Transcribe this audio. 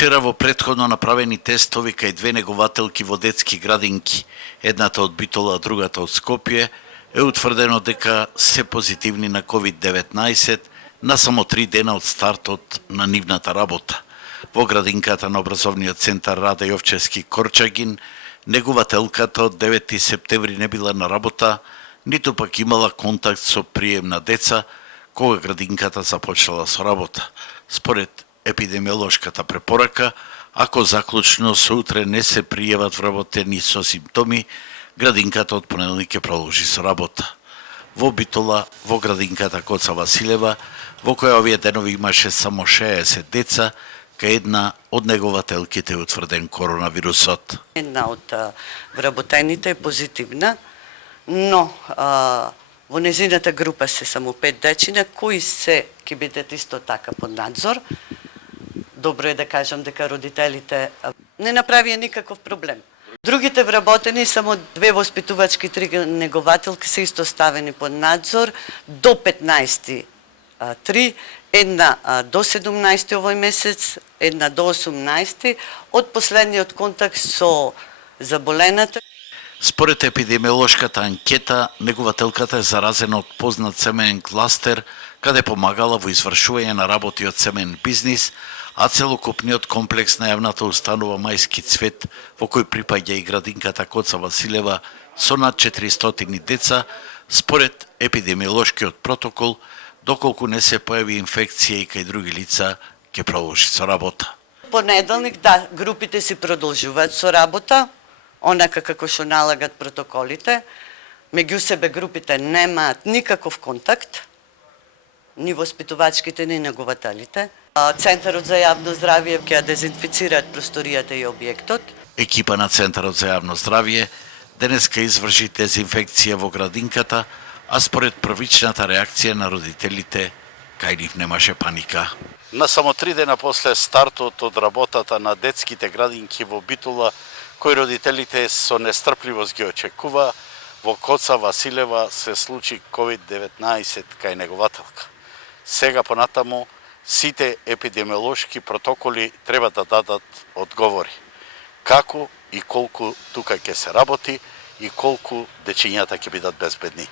Вчера во претходно направени тестови кај две негователки во детски градинки, едната од Битола, а другата од Скопје, е утврдено дека се позитивни на COVID-19 на само 3 дена од стартот на нивната работа. Во градинката на образовниот центар Раде Јовчевски Корчагин, негователката од 9 септември не била на работа, ниту пак имала контакт со прием на деца, кога градинката започнала со работа. Според епидемиолошката препорака, ако заклучно соутре не се пријават вработени со симптоми, градинката од понеделник ќе продолжи со работа. Во Битола, во градинката Коца Василева, во која овие денови имаше само 60 деца, кај една од негователките е утврден коронавирусот. Една од вработените е позитивна, но во незината група се само 5 дечина, кои се ќе бидат исто така под надзор. Добро е да кажам дека родителите не направија никаков проблем. Другите вработени, само 2 воспитувачки, 3 негователки се исто ставени под надзор до 15 3, една до 17 овој месец, една до 18 од последниот контакт со заболената. Според епидемиолошката анкета, негователката е заразена од познат семеен кластер, каде помагала во извршување на работи од семеен бизнис, а целокупниот комплекс на јавната установа Мајски цвет, во кој припаѓа и градинката Коца Василева со над 400 деца, според епидемиолошкиот протокол, доколку не се појави инфекција и кај други лица, ќе продолжи со работа. Понеделник, да, групите си продолжуваат со работа, онака како што налагат протоколите. Меѓу себе групите немаат никаков контакт, ни воспитувачките, ни негователите. Центарот за јавно здравје ќе дезинфицираат просторијата и објектот. Екипа на Центарот за јавно здравје денеска изврши дезинфекција во градинката, а според првичната реакција на родителите, кај нив немаше паника. На само 3 дена после стартот од работата на детските градинки во Битола, кои родителите со нестрпливост ги очекува, во Коца Василева се случи COVID-19 кај негователка. Сега понатаму, сите епидемиолошки протоколи треба да дадат одговори. Како и колку тука ќе се работи и колку дечињата ќе бидат безбедни.